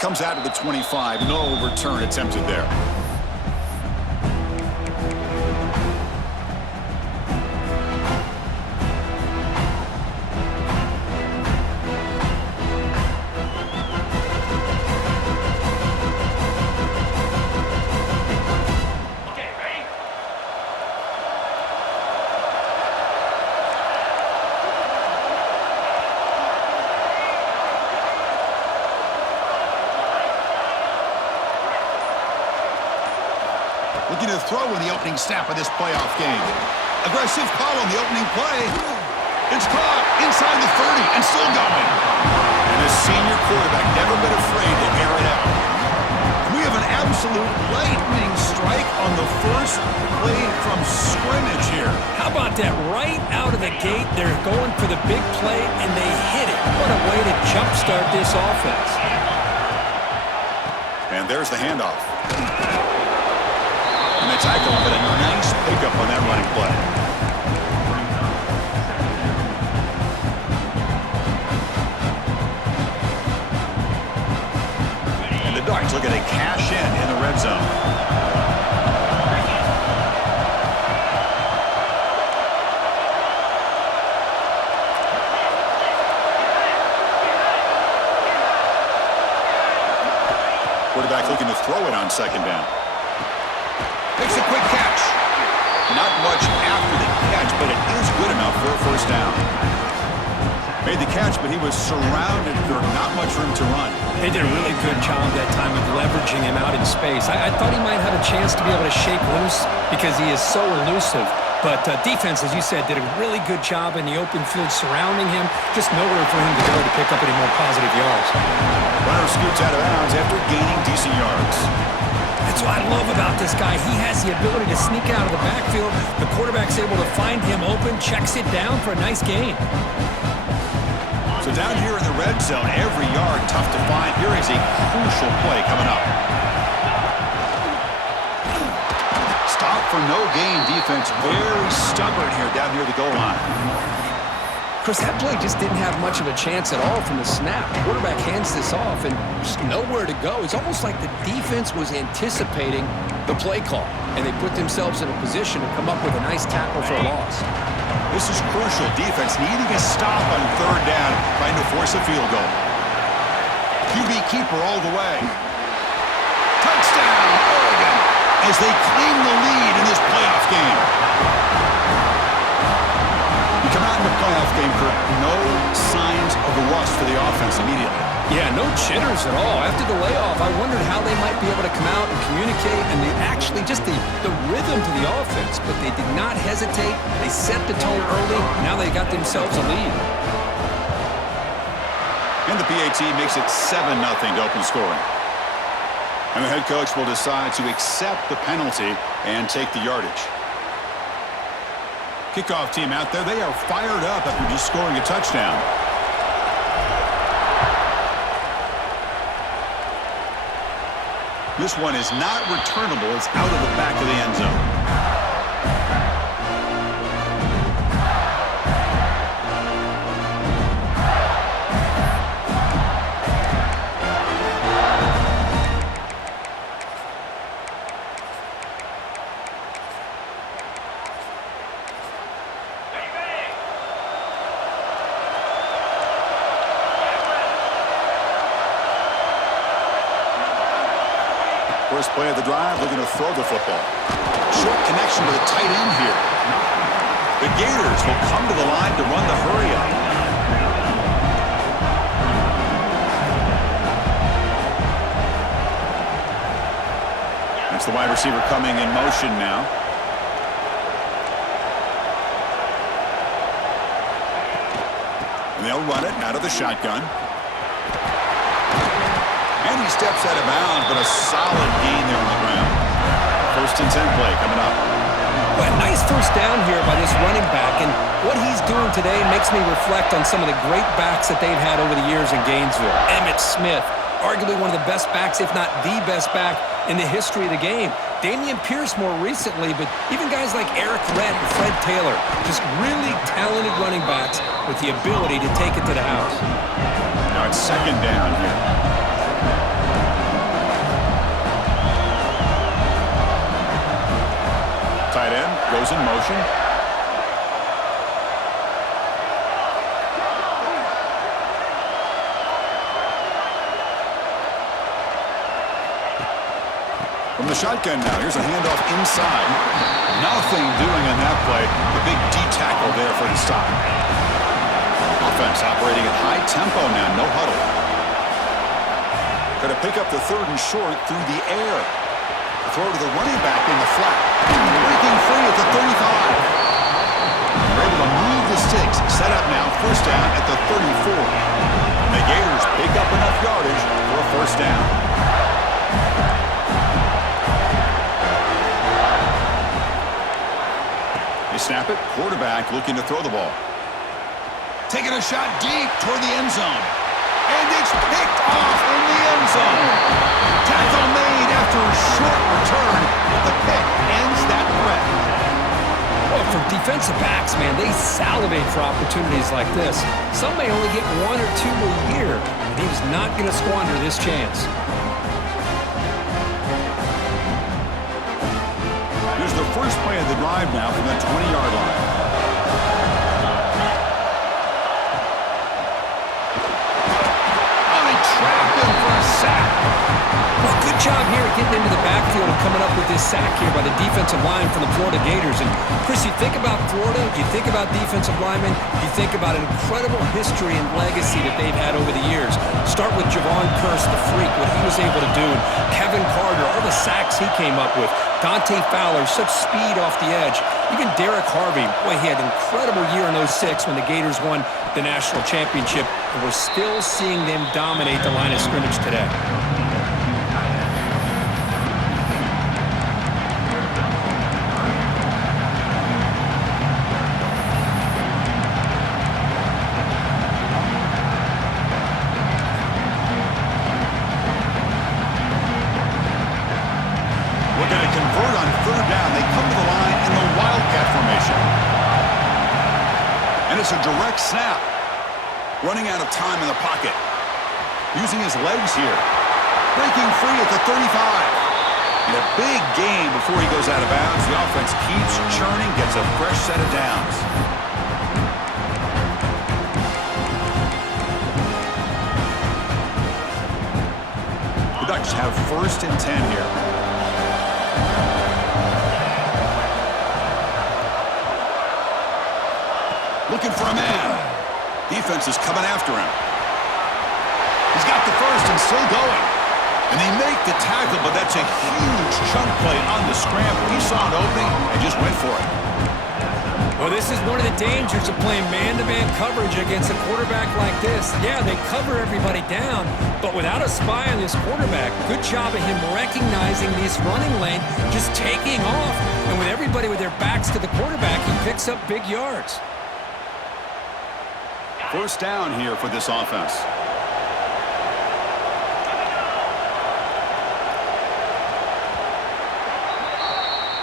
comes out to the 25. No return attempted there. Looking to throw in the opening snap of this playoff game. Aggressive call on the opening play. It's caught inside the 30 and still going. And the senior quarterback never been afraid to air it out. We have an absolute lightning strike on the first play from scrimmage here. How about that? Right out of the gate, they're going for the big play, and they hit it. What a way to jumpstart this offense. And there's the handoff. And the tackle got a nice pickup on that running play. And the Ducks looking to cash in the red zone. Quarterback looking to throw it on second down. Makes a quick catch. Not much after the catch, but it is good enough for a first down. Made the catch, but he was surrounded. There not much room to run. They did a really good job that time of leveraging him out in space. I thought he might have a chance to be able to shake loose because he is so elusive. But defense, as you said, did a really good job in the open field surrounding him. Just nowhere for him to go to pick up any more positive yards. Runner scoots out of bounds after gaining decent yards. That's what I love about this guy. He has the ability to sneak out of the backfield. The quarterback's able to find him open, checks it down for a nice gain. So down here in the red zone, every yard tough to find. Here is a crucial play coming up. Stop for no gain defense. Very stubborn here down near the goal line. Chris, that play just didn't have much of a chance at all from the snap. The quarterback hands this off and just nowhere to go. It's almost like the defense was anticipating the play call, and they put themselves in a position to come up with a nice tackle for a loss. This is crucial. Defense needing a stop on third down, trying to force a field goal. QB keeper all the way. Touchdown, Oregon, as they claim the lead in this playoff game. You come out in the playoff game, Kirk, no signs of a rust for the offense immediately. Yeah, no jitters at all. After the layoff, I wondered how they might be able to come out and communicate, and they actually just the rhythm to the offense, but they did not hesitate. They set the tone early. Now they got themselves a lead. And the PAT makes it 7-0 to open scoring. And the head coach will decide to accept the penalty and take the yardage. Kickoff team out there, they are fired up after just scoring a touchdown. This one is not returnable. It's out of the back of the end zone. First play of the drive, looking to throw the football. Short connection to the tight end here. The Gators will come to the line to run the hurry up. That's the wide receiver coming in motion now. And they'll run it out of the shotgun. And he steps out of bounds, but a solid gain there on the ground. First and 10 play coming up. Well, nice first down here by this running back, and what he's doing today makes me reflect on some of the great backs that they've had over the years in Gainesville. Emmitt Smith, arguably one of the best backs, if not the best back in the history of the game. Damian Pierce more recently, but even guys like Eric Redd and Fred Taylor, just really talented running backs with the ability to take it to the house. Now it's second down here. Tight end goes in motion. From the shotgun now, here's a handoff inside. Nothing doing on that play. The big D tackle there for the stop. Offense operating at high tempo now, no huddle. Going to pick up the 3rd and short through the air. A throw to the running back in the flat. Breaking free at the 35. They're able to move the sticks. Set up now, 1st down at the 34. The Gators pick up enough yardage for a 1st down. They snap it. Quarterback looking to throw the ball. Taking a shot deep toward the end zone. And it's picked off in the end zone. Tackle made after a short return, but the pick ends that threat. Well, for defensive backs, man, they salivate for opportunities like this. Some may only get 1 or 2 a year, and he's not going to squander this chance. Here's the first play of the drive now from the 20-yard line. Well, good job here getting into the backfield and coming up with this sack here by the defensive line from the Florida Gators. And, Chris, you think about Florida, you think about defensive linemen, you think about an incredible history and legacy that they've had over the years. Start with Javon Kearse, the freak, what he was able to do. Kevin Carter, all the sacks he came up with. Dante Fowler, such speed off the edge. Even Derek Harvey, boy, he had an incredible year in 06 when the Gators won the national championship. And we're still seeing them dominate the line of scrimmage today. It's a direct snap. Running out of time in the pocket. Using his legs here. Breaking free at the 35. And a big gain before he goes out of bounds. The offense keeps churning, gets a fresh set of downs. The Ducks have 1st and 10 here. Looking for a man. Defense is coming after him. He's got the 1st and still going. And they make the tackle, but that's a huge chunk play on the scramble. He saw an opening and just went for it. Well, this is one of the dangers of playing man-to-man coverage against a quarterback like this. Yeah, they cover everybody down, but without a spy on this quarterback, good job of him recognizing this running lane, just taking off. And with everybody with their backs to the quarterback, he picks up big yards. 1st down here for this offense.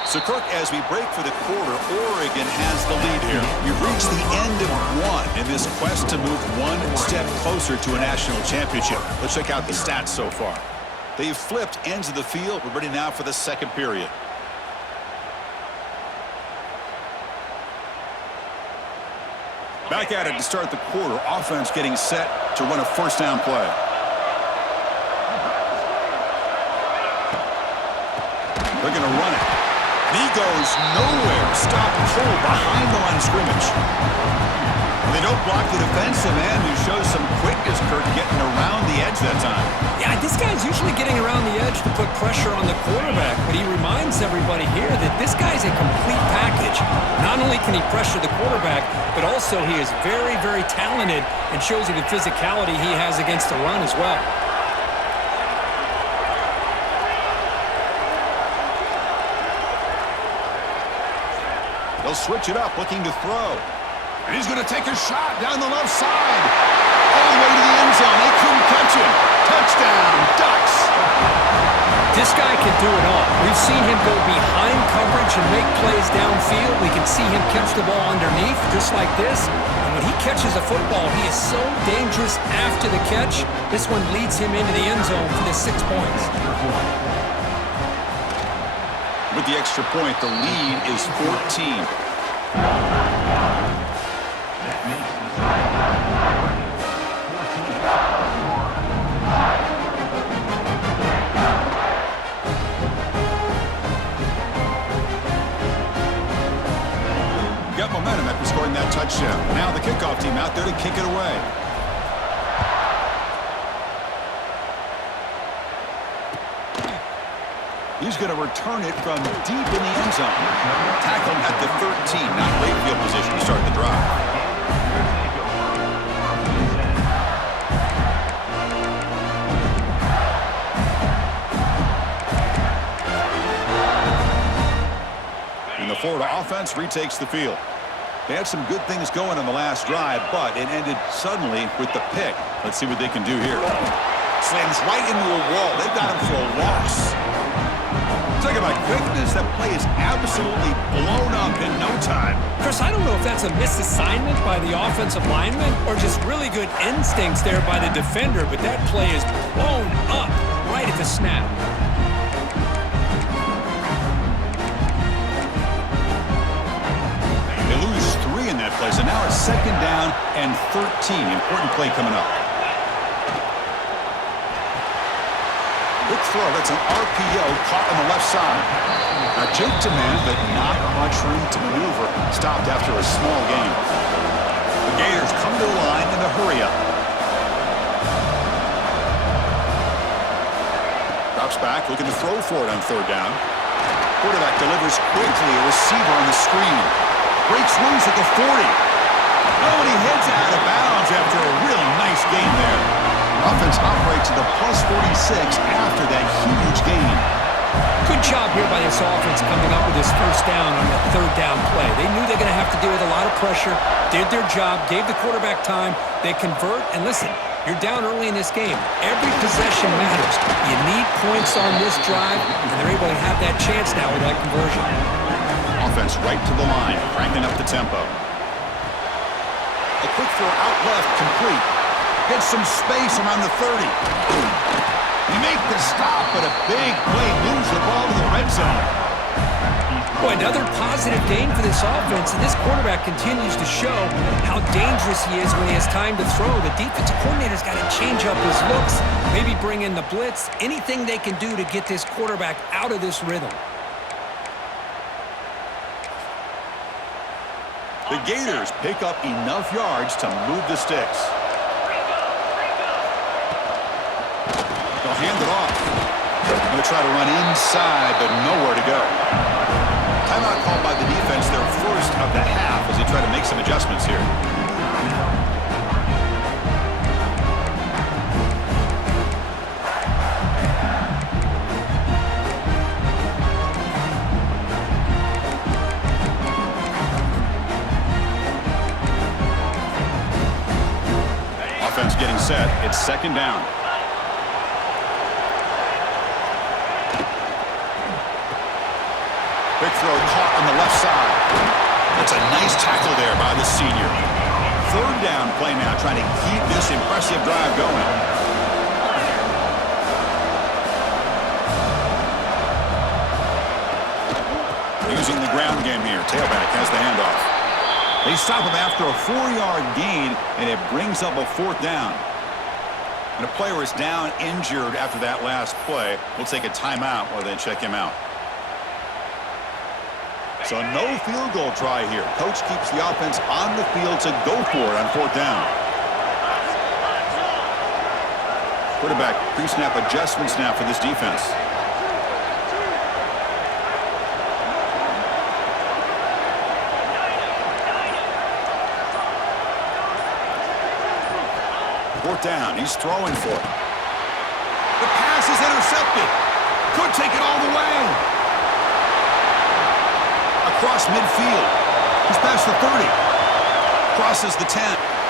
So, Kirk, as we break for the quarter, Oregon has the lead here. You've reached the end of 1 in this quest to move 1 step closer to a national championship. Let's check out the stats so far. They've flipped ends of the field. We're ready now for the 2nd period. Back at it to start the quarter. Offense getting set to run a 1st down play. They're going to run it. And he goes nowhere. Stop cold behind the line of scrimmage. And they don't block the defensive end, who shows some quickness, Kirk, getting around the edge that time. Yeah, this guy's usually getting around the edge to put pressure on the quarterback, but he reminds everybody here that this guy's a complete package. Not only can he pressure the quarterback, but also he is very, very talented and shows you the physicality he has against the run as well. They'll switch it up, looking to throw. And he's going to take a shot down the left side. All the way to the end zone. They couldn't catch him. Touchdown, Ducks. This guy can do it all. We've seen him go behind coverage and make plays downfield. We can see him catch the ball underneath, just like this. And when he catches a football, he is so dangerous after the catch. This one leads him into the end zone for the 6 points. With the extra point, the lead is 14. Got momentum after scoring that touchdown. Now the kickoff team out there to kick it away. He's going to return it from deep in the end zone. Tackle at the 13. Not great field position to start the drive. And the Florida offense retakes the field. They had some good things going on the last drive, but it ended suddenly with the pick. Let's see what they can do here. Slams right into a wall. They've got him for a loss. Talk about quickness, that play is absolutely blown up in no time. Chris, I don't know if that's a misassignment by the offensive lineman or just really good instincts there by the defender, but that play is blown up right at the snap. They lose 3 in that play, so now it's 2nd down and 13. Important play coming up. Good throw. That's an RPO caught on the left side. Now, Jake demand, but not much room to maneuver. Stopped after a small gain. The Gators come to the line in a hurry-up. Drops back, looking to throw for it on 3rd down. Quarterback delivers quickly. A receiver on the screen. Breaks loose at the 40. Oh, and he heads out of bounds after a really nice gain there. Offense operates to the +46 after that huge gain. Good job here by this offense coming up with this 1st down on that 3rd down play. They knew they're going to have to deal with a lot of pressure, did their job, gave the quarterback time. They convert, and listen, you're down early in this game. Every possession matters. You need points on this drive, and they're able to have that chance now with that conversion. Offense right to the line, cranking up the tempo. A quick throw out left, complete. Gets some space around the 30. They make the stop, but a big play moves the ball to the red zone. Boy, another positive gain for this offense, and this quarterback continues to show how dangerous he is when he has time to throw. The defensive coordinator's got to change up his looks, maybe bring in the blitz, anything they can do to get this quarterback out of this rhythm. The Gators pick up enough yards to move the sticks. They'll hand it off. Going to try to run inside, but nowhere to go. Timeout called by the defense, their first of the half, as they try to make some adjustments here. Offense getting set. It's 2nd down. Quick throw caught on the left side. That's a nice tackle there by the senior. 3rd down play now, trying to keep this impressive drive going. Using the ground game here. Tailback has the handoff. They stop him after a 4-yard gain, and it brings up a 4th down. And a player is down injured after that last play. We'll take a timeout while they check him out. So no field goal try here. Coach keeps the offense on the field to go for it on 4th down. Quarterback pre-snap adjustments now for this defense. Fourth down. He's throwing for it. The pass is intercepted. Could take it all the way. Across midfield. He's past the 30. Crosses the 10.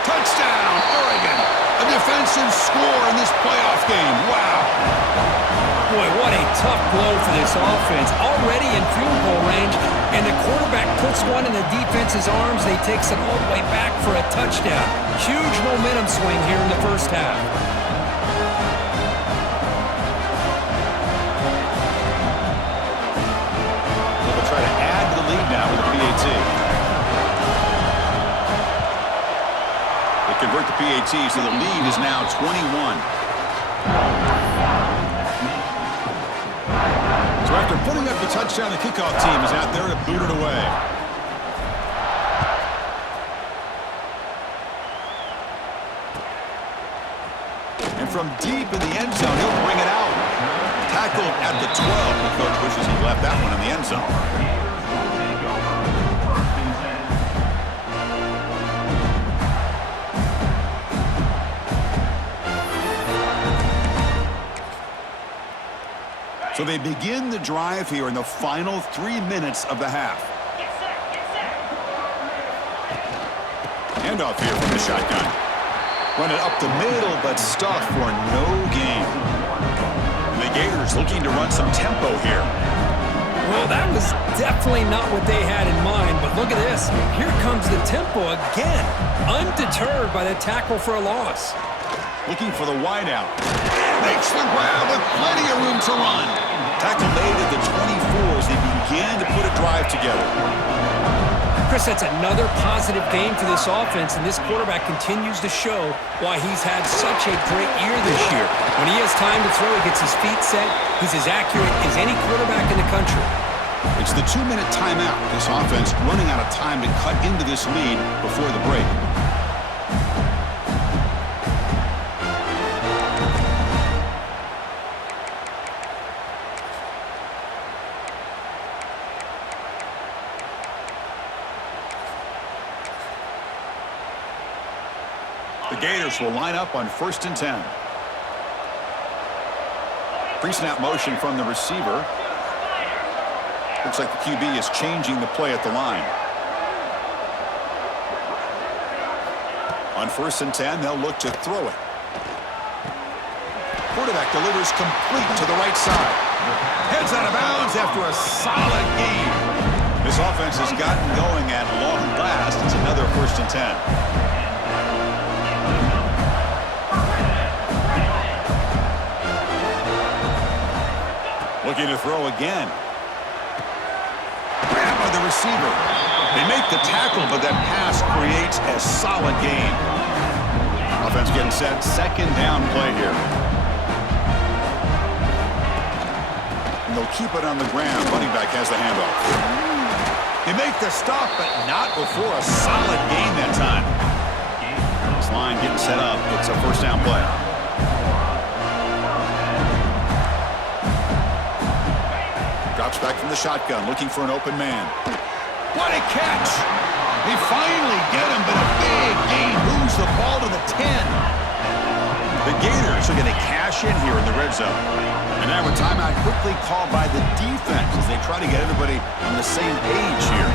Touchdown, Oregon. A defensive score in this playoff game. Wow. Boy, what a tough blow for this offense. Already in field goal range, and the quarterback puts one in the defense's arms. They takes it all the way back for a touchdown. Huge momentum swing here in the first half. PAT, so the lead is now 21. So after putting up the touchdown, the kickoff team is out there to boot it away. And from deep in the end zone, he'll bring it out. Tackled at the 12. The coach wishes he left that one in the end zone. So they begin the drive here in the final 3 minutes of the half. Handoff here from the shotgun. Run it up the middle, but stuffed for no gain. And the Gators looking to run some tempo here. Well, that was definitely not what they had in mind, but look at this. Here comes the tempo again. Undeterred by the tackle for a loss. Looking for the wideout. Makes the grab with plenty of room to run. Tackle made at the 24 as they begin to put a drive together. Chris, that's another positive game for this offense, and this quarterback continues to show why he's had such a great year this year. When he has time to throw, he gets his feet set. He's as accurate as any quarterback in the country. It's the 2-minute timeout. This offense running out of time to cut into this lead before the break. The Gators will line up on 1st and 10. Pre-snap motion from the receiver. Looks like the QB is changing the play at the line. On 1st and 10, they'll look to throw it. Quarterback delivers complete to the right side. Heads out of bounds after a solid game. This offense has gotten going at long last. It's another 1st and 10. Looking to throw again. Grab by the receiver. They make the tackle, but that pass creates a solid gain. Offense getting set. 2nd down play here. And they'll keep it on the ground. Running back has the handoff. They make the stop, but not before a solid gain that time. This line getting set up. It's a 1st down play. Drops back from the shotgun, looking for an open man. What a catch! They finally get him, but a big gain moves the ball to the 10. The Gators are going to cash in here in the red zone. And now a timeout quickly called by the defense as they try to get everybody on the same page here.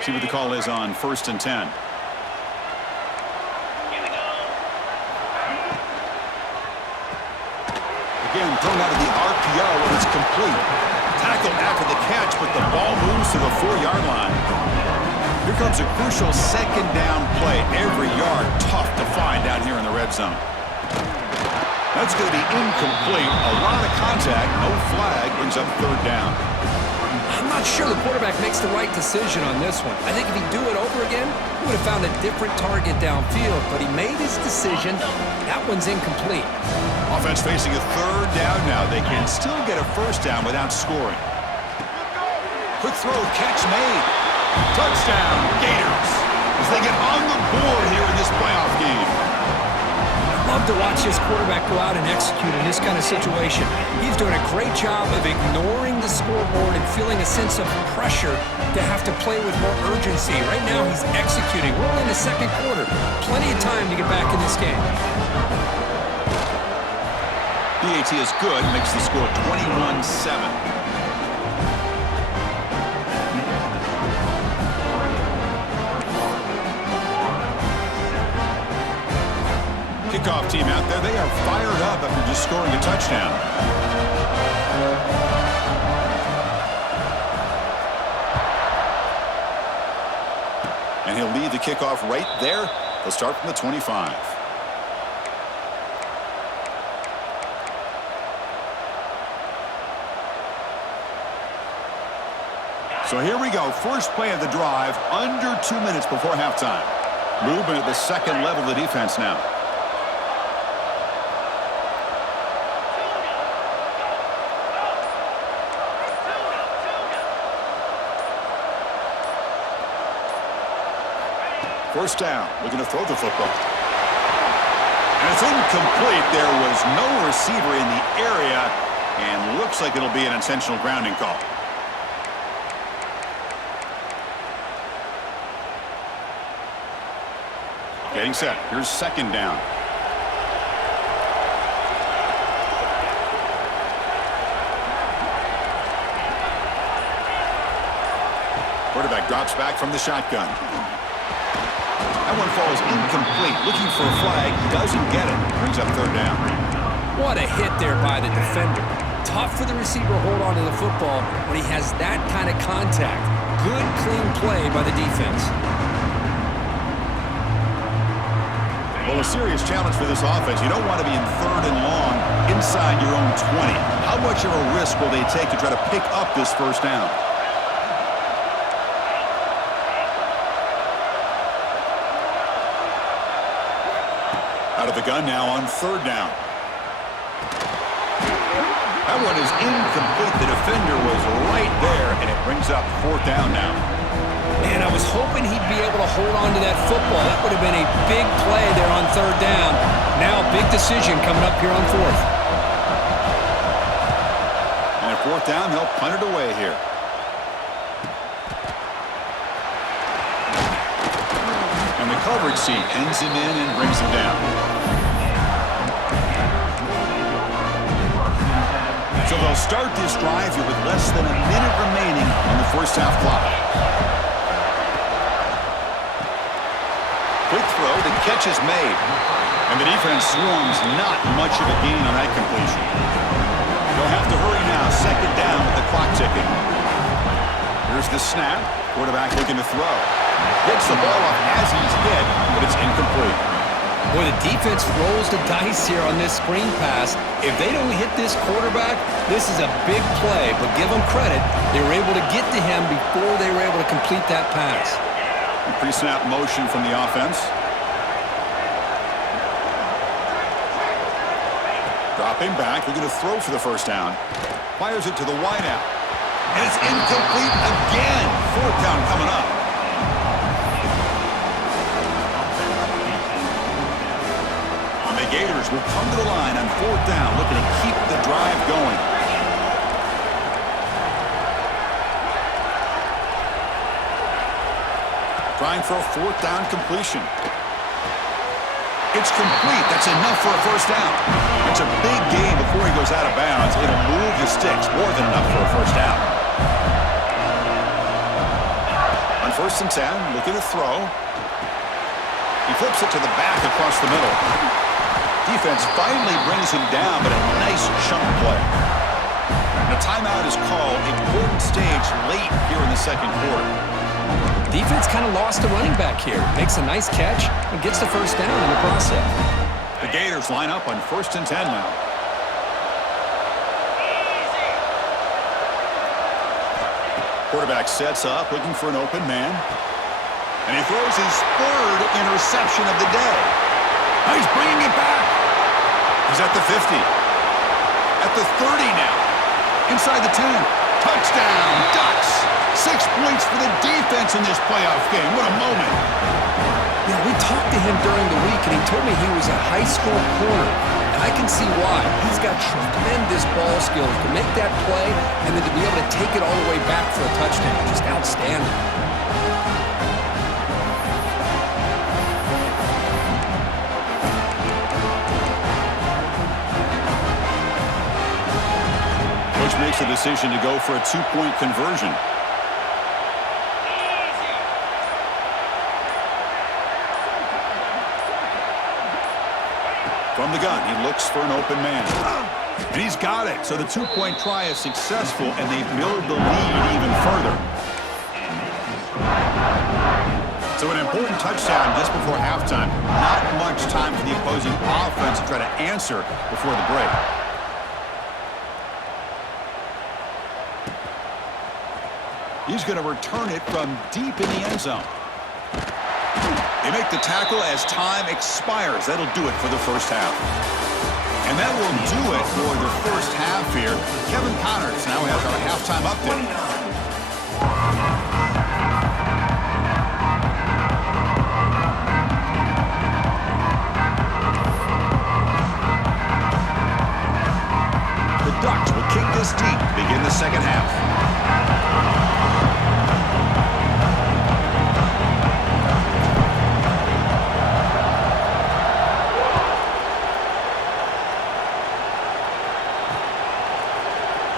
See what the call is on 1st and 10. Again, thrown out of the RPO, and it's complete. Tackled after the catch, but the ball moves to the 4-yard line. Here comes a crucial 2nd down play. Every yard tough to find down here in the red zone. That's going to be incomplete. A lot of contact, no flag, brings up 3rd down. I'm not sure the quarterback makes the right decision on this one. I think if he'd do it over again, he would have found a different target downfield, but he made his decision. That one's incomplete. Offense facing a 3rd down now. They can still get a 1st down without scoring. Quick throw, catch made. Touchdown, Gators, as they get on the board here in this playoff game. I love to watch this quarterback go out and execute in this kind of situation. He's doing a great job of ignoring the scoreboard and feeling a sense of pressure to have to play with more urgency. Right now, he's executing. We're only in the 2nd quarter. Plenty of time to get back in this game. PAT is good, makes the score 21-7. Kickoff team out there, they are fired up after just scoring a touchdown. And he'll lead the kickoff right there. They'll start from the 25. So here we go. First play of the drive, under 2 minutes before halftime. Movement at the second level of the defense now. First down, looking to throw the football. And it's incomplete. There was no receiver in the area, and looks like it'll be an intentional grounding call. Getting set. Here's second down. Quarterback drops back from the shotgun. That one falls incomplete. Looking for a flag. Doesn't get it. Brings up third down. What a hit there by the defender. Tough for the receiver to hold on to the football when he has that kind of contact. Good, clean play by the defense. Well, a serious challenge for this offense. You don't want to be in third and long inside your own 20. How much of a risk will they take to try to pick up this first down? Out of the gun now on third down. That one is incomplete. The defender was right there, and it brings up fourth down now. Man, I was hoping he'd be able to hold on to that football. That would have been a big play there on third down. Now, big decision coming up here on fourth. And at fourth down, he'll punt it away here. And the coverage seat ends him in and brings him down. So they'll start this drive here with less than a minute remaining on the first half clock. Quick throw, the catch is made. And the defense swarms, not much of a gain on that completion. They'll have to hurry now, second down with the clock ticking. Here's the snap, quarterback looking to throw. Gets the ball off as he's hit, but it's incomplete. Boy, the defense rolls the dice here on this screen pass. If they don't hit this quarterback, this is a big play, but give them credit. They were able to get to him before they were able to complete that pass. Pre-snap motion from the offense. Dropping back, looking to throw for the first down. Fires it to the wideout. And it's incomplete again. Fourth down coming up. And the Gators will come to the line on fourth down, looking to keep the drive going. Trying for a fourth down completion. It's complete. That's enough for a first down. It's a big gain before he goes out of bounds. It'll move the sticks. More than enough for a first down. On first and 10, looking to throw. He flips it to the back across the middle. Defense finally brings him down, but a nice chunk play. And a timeout is called. Important stage late here in the second quarter. Defense kind of lost the running back here. Makes a nice catch and gets the first down in the process. The Gators line up on first and 10 now. Quarterback sets up, looking for an open man. And he throws his third interception of the day. Oh, he's bringing it back. He's at the 50. At the 30 now. Inside the 10. Touchdown, Ducks. 6 points for the defense in this playoff game. What a moment. Yeah, we talked to him during the week, and he told me he was a high school corner. And I can see why. He's got tremendous ball skills to make that play and then to be able to take it all the way back for a touchdown. Just outstanding. Coach makes the decision to go for a 2-point conversion. From the gun, he looks for an open man. And he's got it. So the 2-point try is successful, and they build the lead even further. So an important touchdown just before halftime. Not much time for the opposing offense to try to answer before the break. He's going to return it from deep in the end zone. They make the tackle as time expires. That'll do it for the first half. And that will do it for the first half here. Kevin Connors now has our halftime update. The Ducks will kick this deep to begin the second half.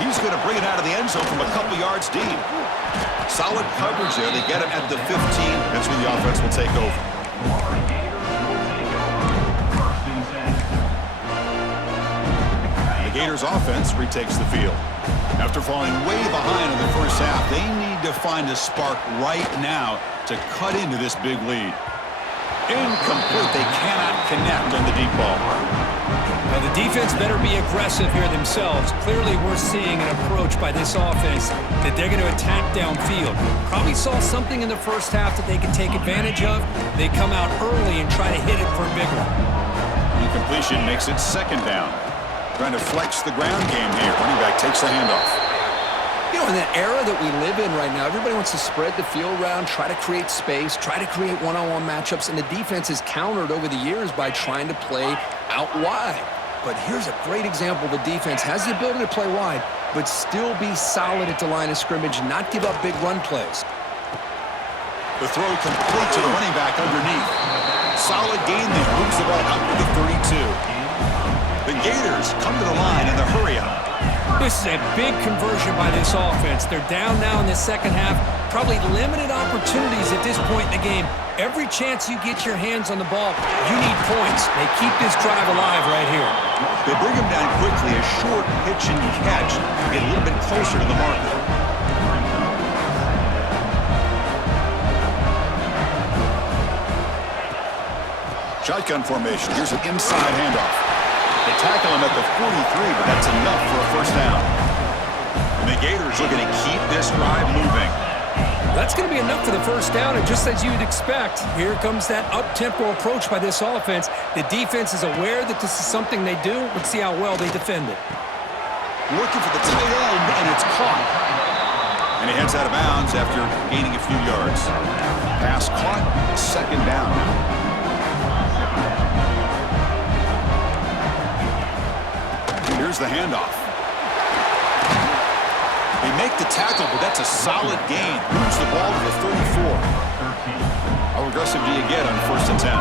He's going to bring it out of the end zone from a couple yards deep. Solid coverage there. They get him at the 15. That's where the offense will take over. The Gators offense retakes the field. After falling way behind in the first half, they need to find a spark right now to cut into this big lead. Incomplete. They cannot connect on the deep ball. Well, the defense better be aggressive here themselves. Clearly, we're seeing an approach by this offense that they're going to attack downfield. Probably saw something in the first half that they can take advantage of. They come out early and try to hit it for a big one. Incompletion makes it second down. Trying to flex the ground game here. Running back takes the handoff. You know, in that era that we live in right now, everybody wants to spread the field around, try to create space, try to create one-on-one matchups, and the defense is countered over the years by trying to play out wide. But here's a great example. The defense has the ability to play wide, but still be solid at the line of scrimmage, not give up big run plays. The throw complete to the running back underneath. Solid gain there. Moves the ball up to the 32. The Gators come to the line in the hurry-up. This is a big conversion by this offense. They're down now in the second half. Probably limited opportunities at this point in the game. Every chance you get your hands on the ball, you need points. They keep this drive alive right here. They bring him down quickly. A short pitch and catch. Get a little bit closer to the marker. Shotgun formation. Here's an inside handoff. They tackle him at the 43, but that's enough for a first down. And the Gators looking to keep this drive moving. That's going to be enough for the first down, and just as you'd expect, here comes that up-tempo approach by this offense. The defense is aware that this is something they do. Let's see how well they defend it. Looking for the tight end, and it's caught. And he heads out of bounds after gaining a few yards. Pass caught, second down now. Here's the handoff. They make the tackle, but that's a solid gain. Moves the ball to the 34. How aggressive do you get on 1st and 10?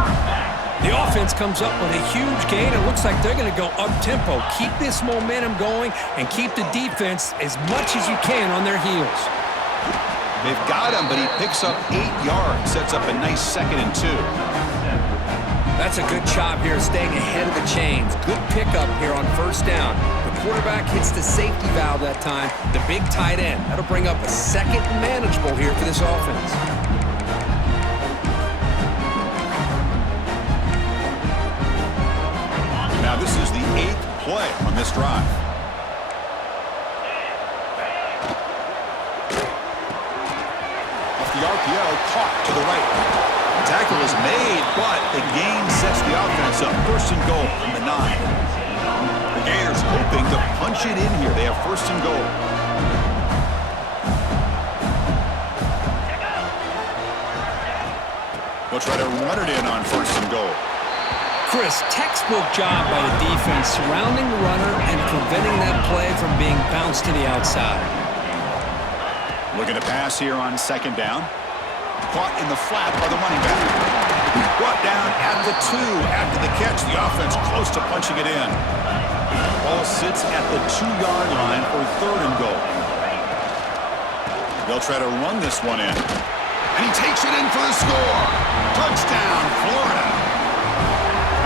The offense comes up with a huge gain. It looks like they're going to go up-tempo. Keep this momentum going and keep the defense as much as you can on their heels. They've got him, but he picks up 8 yards. Sets up a nice 2nd and 2. That's a good job here, staying ahead of the chains. Good pickup here on 1st down. The quarterback hits the safety valve that time, the big tight end. That'll bring up a 2nd and manageable here for this offense. Now this is the 8th play on this drive. Off the RPO, caught to the right. Tackle is made, but the gain sets the offense up. 1st and goal from the 9. The Gators hoping to punch it in here. They have 1st and goal. They'll try to run it in on 1st and goal. Chris, textbook job by the defense surrounding the runner and preventing that play from being bounced to the outside. Looking to pass here on 2nd down. Caught in the flat by the running back. Brought down at the 2 after the catch. The offense close to punching it in. Ball sits at the 2-yard line for 3rd and goal. They'll try to run this one in. And he takes it in for the score. Touchdown, Florida.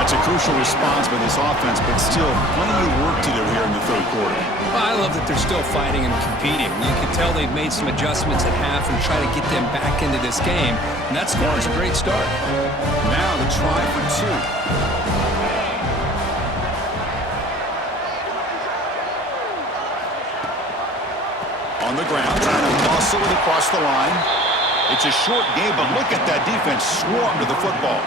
That's a crucial response by this offense, but still plenty of work to do here in the 3rd quarter. I love that they're still fighting and competing. You can tell they've made some adjustments at half and try to get them back into this game. And that score is a great start. Now the try for 2. On the ground, trying to hustle it across the line. It's a short game, but look at that defense swarm to the football.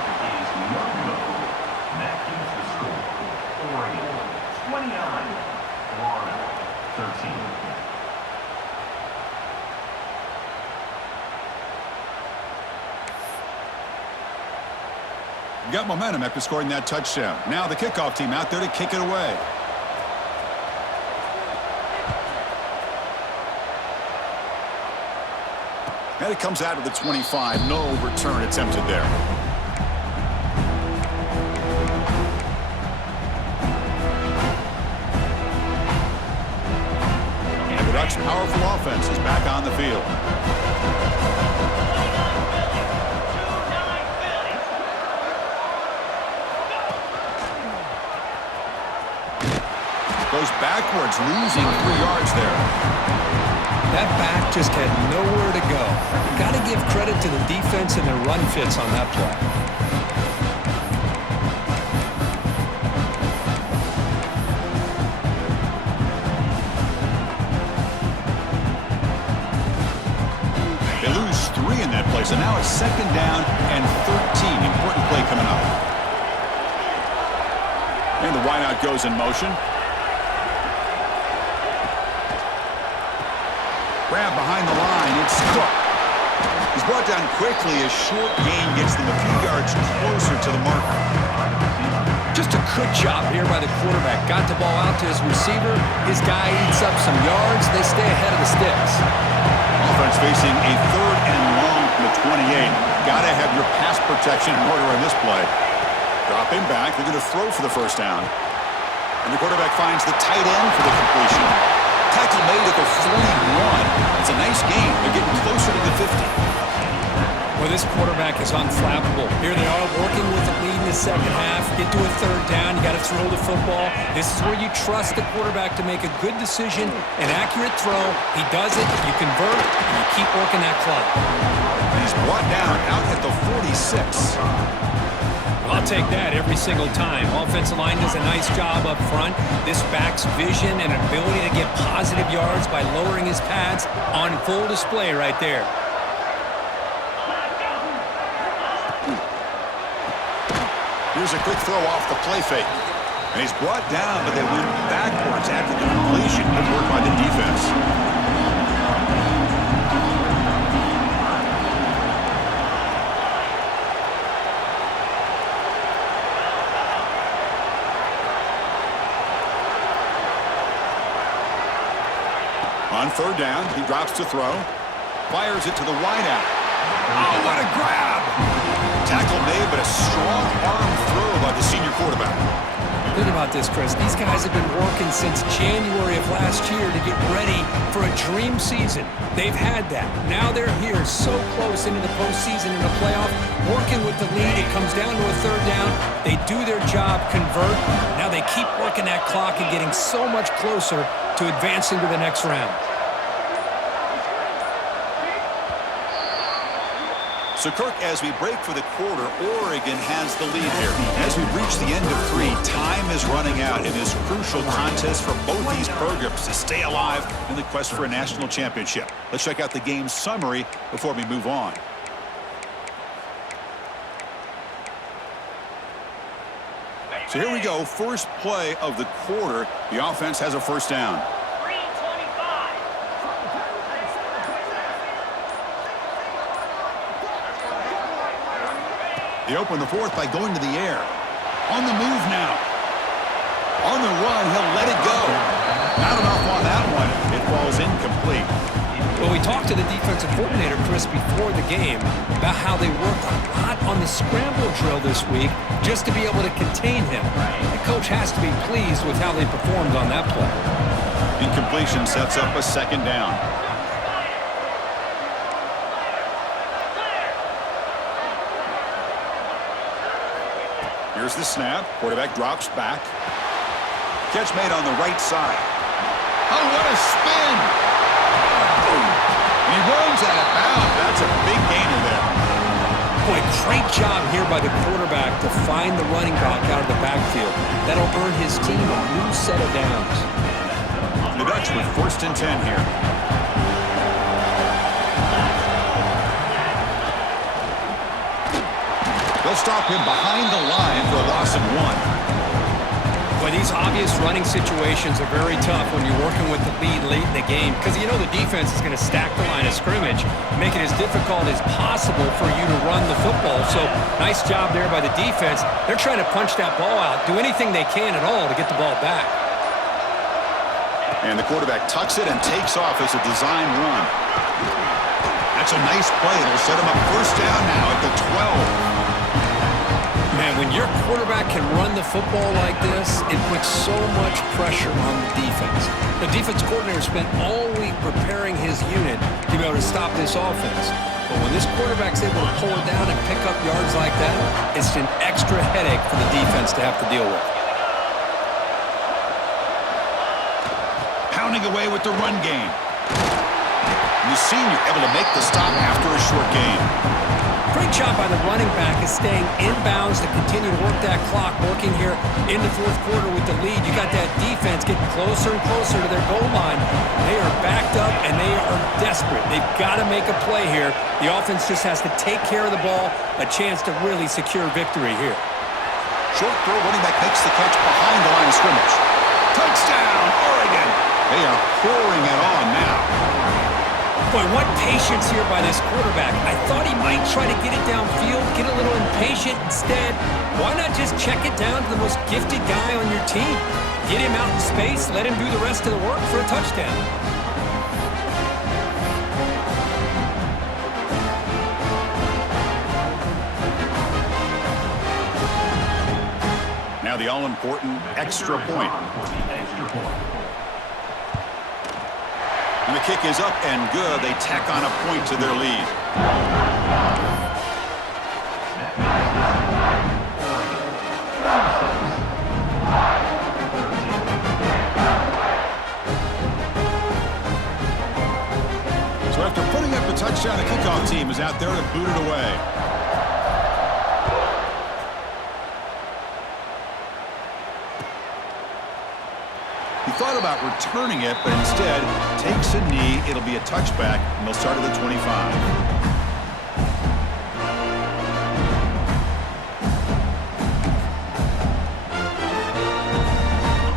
Got momentum after scoring that touchdown. Now the kickoff team out there to kick it away. And it comes out of the 25. No return attempted there. And the Ducks' powerful offense is back on the field. Goes backwards, losing 3 yards there. That back just had nowhere to go. Got to give credit to the defense and their run fits on that play. They lose 3 in that play, so now it's 2nd down and 13. Important play coming up. And the wideout goes in motion. Grab behind the line. It's Cook. He's brought down quickly. A short gain gets them a few yards closer to the marker. Just a good job here by the quarterback. Got the ball out to his receiver. His guy eats up some yards. They stay ahead of the sticks. Offense facing a 3rd and long from the 28. Got to have your pass protection in order in this play. Dropping back. They're going to throw for the 1st down. And the quarterback finds the tight end for the completion. Tackle made at the 41. It's a nice game. They're getting closer to the 50. Well, this quarterback is unflappable. Here they are working with the lead in the 2nd half. Get to a 3rd down. You got to throw the football. This is where you trust the quarterback to make a good decision, an accurate throw. He does it. You convert, and you keep working that clock. He's brought down out at the 46. I'll take that every single time. Offensive line does a nice job up front. This back's vision and ability to get positive yards by lowering his pads on full display right there. Here's a quick throw off the play fake. And he's brought down, but they went backwards after the completion. Good work by the defense. On 3rd down, he drops to throw. Fires it to the wideout. Oh, what a grab! Tackle made, but a strong arm throw by the senior quarterback. Think about this, Chris. These guys have been working since January of last year to get ready for a dream season. They've had that. Now they're here so close into the postseason and the playoff, working with the lead. It comes down to a 3rd down. They do their job, convert. Now they keep working that clock and getting so much closer to advancing to the next round. So, Kirk, as we break for the quarter, Oregon has the lead here. As we reach the end of 3, time is running out in this crucial contest for both these programs to stay alive in the quest for a national championship. Let's check out the game summary before we move on. So here we go, first play of the quarter. The offense has a 1st down. They open the 4th by going to the air. On the move now. On the run, he'll let it go. Not enough on that one. It falls incomplete. Well, we talked to the defensive coordinator, Chris, before the game about how they worked a lot on the scramble drill this week just to be able to contain him. The coach has to be pleased with how they performed on that play. Incompletion sets up a 2nd down. Here's the snap. Quarterback drops back. Catch made on the right side. Oh, what a spin! And he runs out of bounds. That's a big gainer there. Boy, great job here by the quarterback to find the running back out of the backfield. That'll earn his team a new set of downs. The Ducks with 1st and 10 here. They'll stop him behind the line for a loss of 1. Well, these obvious running situations are very tough when you're working with the lead late in the game because you know the defense is going to stack the line of scrimmage, make it as difficult as possible for you to run the football. So nice job there by the defense. They're trying to punch that ball out, do anything they can at all to get the ball back. And the quarterback tucks it and takes off as a design run. That's a nice play. It'll set him up first down now at the 12. Man, when your quarterback can run the football like this, it puts so much pressure on the defense. The defense coordinator spent all week preparing his unit to be able to stop this offense. But when this quarterback's able to pull it down and pick up yards like that, it's an extra headache for the defense to have to deal with. Pounding away with the run game. And the senior able to make the stop after a short gain. Great job by the running back is staying inbounds to continue to work that clock, working here in the fourth quarter with the lead. You got that defense getting closer and closer to their goal line. They are backed up, and they are desperate. They've got to make a play here. The offense just has to take care of the ball, a chance to really secure victory here. Short throw, running back makes the catch behind the line of scrimmage. Touchdown, Oregon! They are pouring it on now. Boy, what patience here by this quarterback. I thought he might try to get it downfield, get a little impatient. Instead, why not just check it down to the most gifted guy on your team? Get him out in space, let him do the rest of the work for a touchdown. Now the all-important extra point. And the kick is up and good. They tack on a point to their lead. So after putting up the touchdown, the kickoff team is out there to boot it away. He thought about returning it, but instead takes a knee. It'll be a touchback, and they'll start at the 25.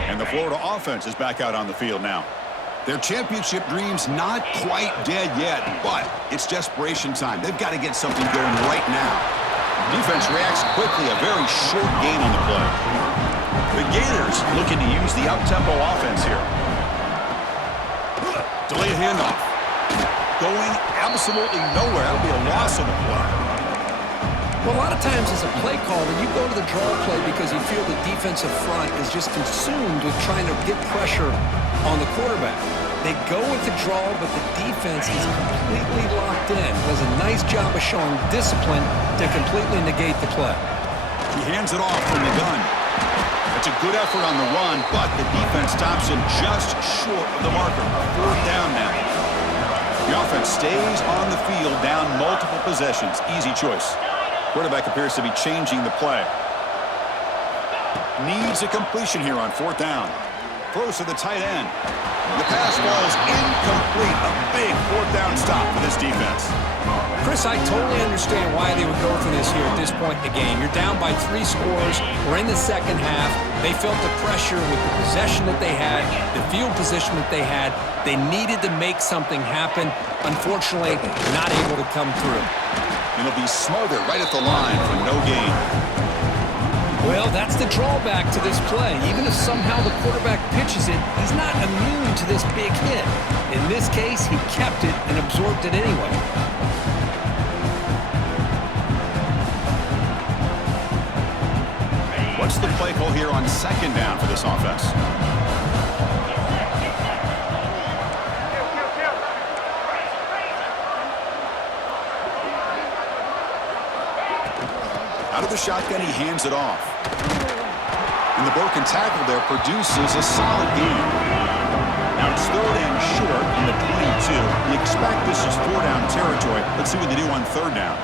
And the Florida offense is back out on the field now. Their championship dreams not quite dead yet, but it's desperation time. They've got to get something going right now. Defense reacts quickly, a very short gain on the play. The Gators looking to use the up-tempo offense here. Delayed handoff. Going absolutely nowhere. That'll be a loss on the play. Well, a lot of times as a play caller, you go to the draw play because you feel the defensive front is just consumed with trying to get pressure on the quarterback. They go with the draw, but the defense is completely locked in. Does a nice job of showing discipline to completely negate the play. He hands it off from the gun. It's a good effort on the run, but the defense stops him just short of the marker. Fourth down now. The offense stays on the field, down multiple possessions. Easy choice. Quarterback appears to be changing the play. Needs a completion here on fourth down. Throws to the tight end. The pass ball's incomplete. A big fourth down stop for this defense. Chris, I totally understand why they would go for this here at this point in the game. You're down by 3 scores. We're in the second half. They felt the pressure with the possession that they had, the field position that they had. They needed to make something happen. Unfortunately, not able to come through. And it'll be smothered right at the line for no gain. Well, that's the drawback to this play. Even if somehow the quarterback pitches it, he's not immune to this big hit. In this case, he kept it and absorbed it anyway. What's the play call here on second down for this offense? Out of the shotgun, he hands it off. And the broken tackle there produces a solid gain. Now it's third and short in the 22. You expect this is 4-down territory. Let's see what they do on third down.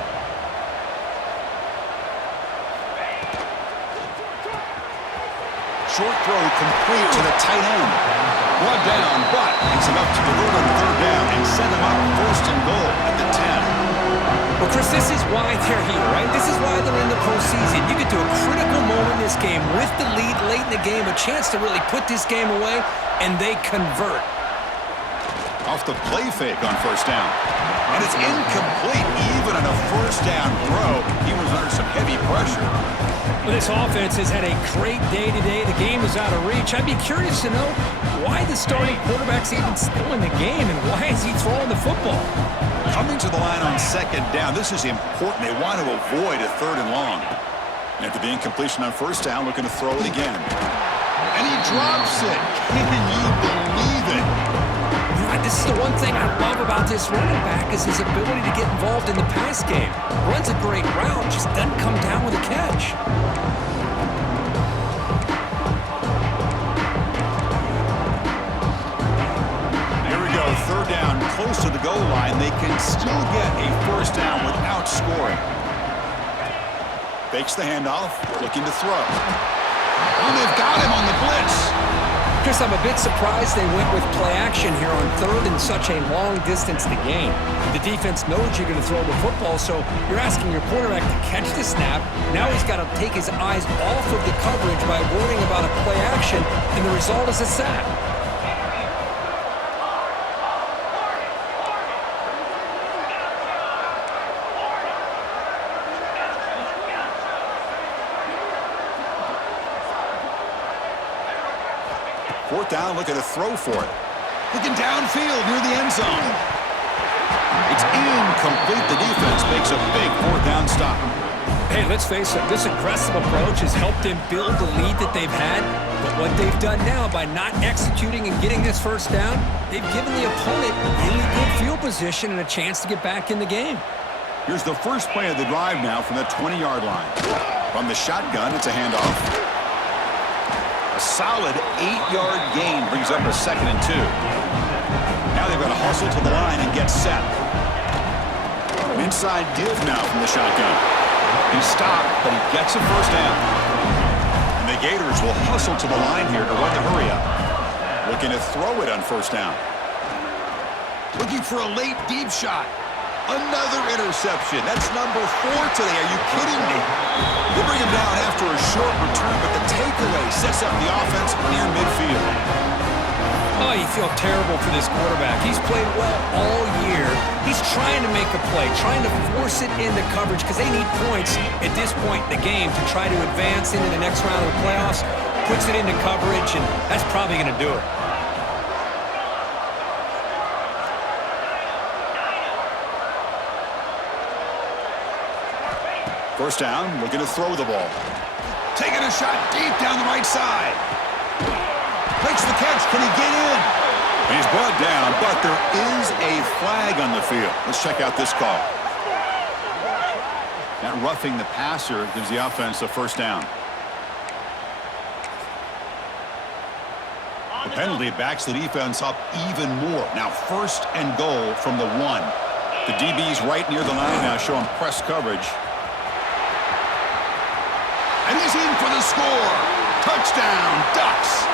Short throw complete to the tight end. One down, but it's enough to convert on third down and set him up first and goal at the 10. Well, Chris, this is why they're here, right? This is why they're in the postseason. You get to a critical moment in this game with the lead late in the game, a chance to really put this game away, and they convert. Off the play fake on first down. And it's incomplete. Even on a first down throw, he was under some heavy pressure. Well, this offense has had a great day today. The game is out of reach. I'd be curious to know why the starting quarterback's even still in the game, and why is he throwing the football? Coming to the line on second down, this is important. They want to avoid a third and long. And after the incompletion on first down, looking to throw it again. And he drops it. Can you believe it? This is the one thing I love about this running back is his ability to get involved in the pass game. Runs a great route, just doesn't come down with a catch. Here we go, third down, close to the goal line. They can still get a first down without scoring. Fakes the handoff, looking to throw. Oh, they've got him on the blitz. Chris, I'm a bit surprised they went with play action here on third and such a long distance to gain. The defense knows you're going to throw the football, so you're asking your quarterback to catch the snap. Now he's got to take his eyes off of the coverage by worrying about a play action, and the result is a sack. Fourth down, looking to throw for it. Looking downfield near the end zone. It's incomplete. The defense makes a big fourth down stop. Hey, let's face it, this aggressive approach has helped them build the lead that they've had. But what they've done now by not executing and getting this first down, they've given the opponent really good field position and a chance to get back in the game. Here's the first play of the drive now from the 20-yard line. From the shotgun, it's a handoff. A solid 8-yard gain brings up a 2nd and 2. Now they've got to hustle to the line and get set. An inside give now from the shotgun. He stopped, but he gets a first down. And the Gators will hustle to the line here to run the hurry up. Looking to throw it on first down. Looking for a late deep shot. Another interception. That's number 4 today. Are you kidding me? They bring him down after a short return, but the takeaway sets up the offense near midfield. Oh, you feel terrible for this quarterback. He's played well all year. He's trying to make a play, trying to force it into coverage because they need points at this point in the game to try to advance into the next round of the playoffs. Puts it into coverage, and that's probably going to do it. First down, looking to throw the ball. Taking a shot deep down the right side. Makes the catch. Can he get in? He's brought down, but there is a flag on the field. Let's check out this call. That roughing the passer gives the offense a first down. The penalty backs the defense up even more. Now first and goal from the 1. The DB's right near the line now showing press coverage. And he's in for the score. Touchdown, Ducks.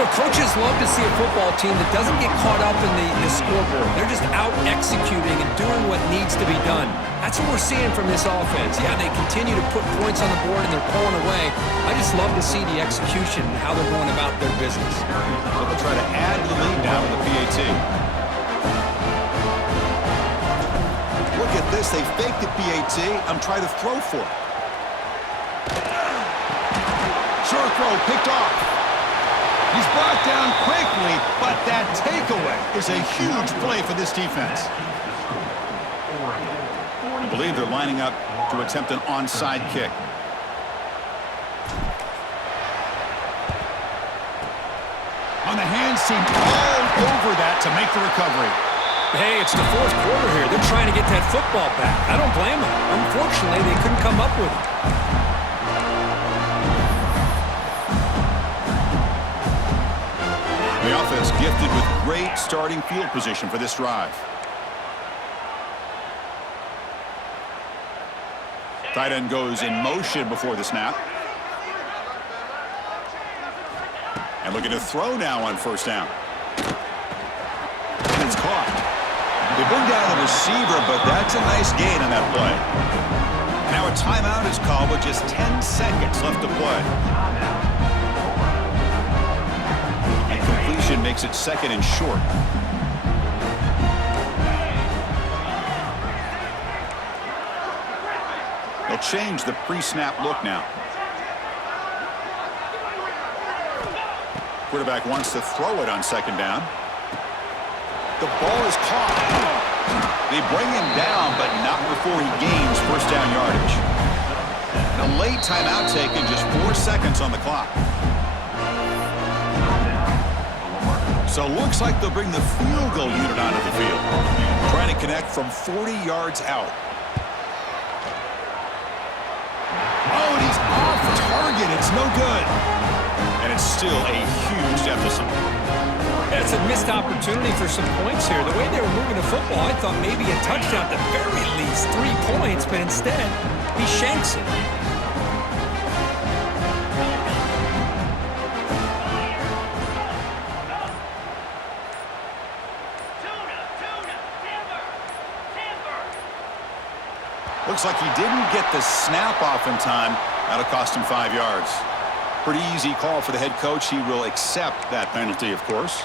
The coaches love to see a football team that doesn't get caught up in the scoreboard. They're just out executing and doing what needs to be done. That's what we're seeing from this offense. Yeah, they continue to put points on the board and they're pulling away. I just love to see the execution and how they're going about their business. So they'll try to add to the lead now with the PAT. Look at this. They fake the PAT. I'm trying to throw for it. Short throw picked off. He's brought down quickly, but that takeaway is a huge play for this defense. I believe they're lining up to attempt an onside kick. On the hands team, all over that to make the recovery. Hey, it's the fourth quarter here. They're trying to get that football back. I don't blame them. Unfortunately, they couldn't come up with it. The offense gifted with great starting field position for this drive. Tight end goes in motion before the snap. And looking to throw now on first down. And it's caught. They bring down the receiver, but that's a nice gain on that play. Now a timeout is called with just 10 seconds left to play. And completion makes it 2nd and short. They'll change the pre-snap look now. Quarterback wants to throw it on 2nd down. The ball is caught. They bring him down, but not before he gains 1st down yardage. And a late timeout taken, just 4 seconds on the clock. So looks like they'll bring the field goal unit onto the field. Trying to connect from 40 yards out. Oh, and he's off target. It's no good. And it's still a huge deficit. It's a missed opportunity for some points here. The way they were moving the football, I thought maybe a touchdown, at the very least 3 points, but instead, he shanks it. Looks like he didn't get the snap off in time. That'll cost him 5 yards. Pretty easy call for the head coach. He will accept that penalty, of course.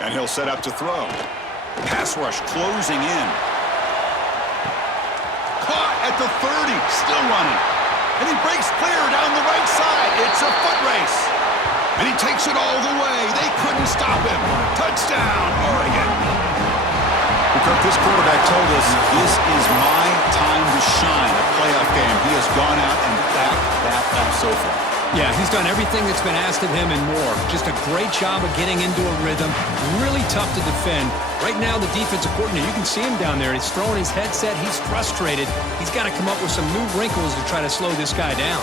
And he'll set up to throw. Pass rush closing in. Caught at the 30, still running. And he breaks clear down the right side. It's a foot race. And he takes it all the way. They couldn't stop him. Touchdown, Oregon. Kirk, this quarterback told us this is my time to shine, a playoff game. He has gone out and backed that up so far. Yeah, he's done everything that's been asked of him and more. Just a great job of getting into a rhythm. Really tough to defend. Right now, the defensive coordinator, you can see him down there. He's throwing his headset. He's frustrated. He's got to come up with some new wrinkles to try to slow this guy down.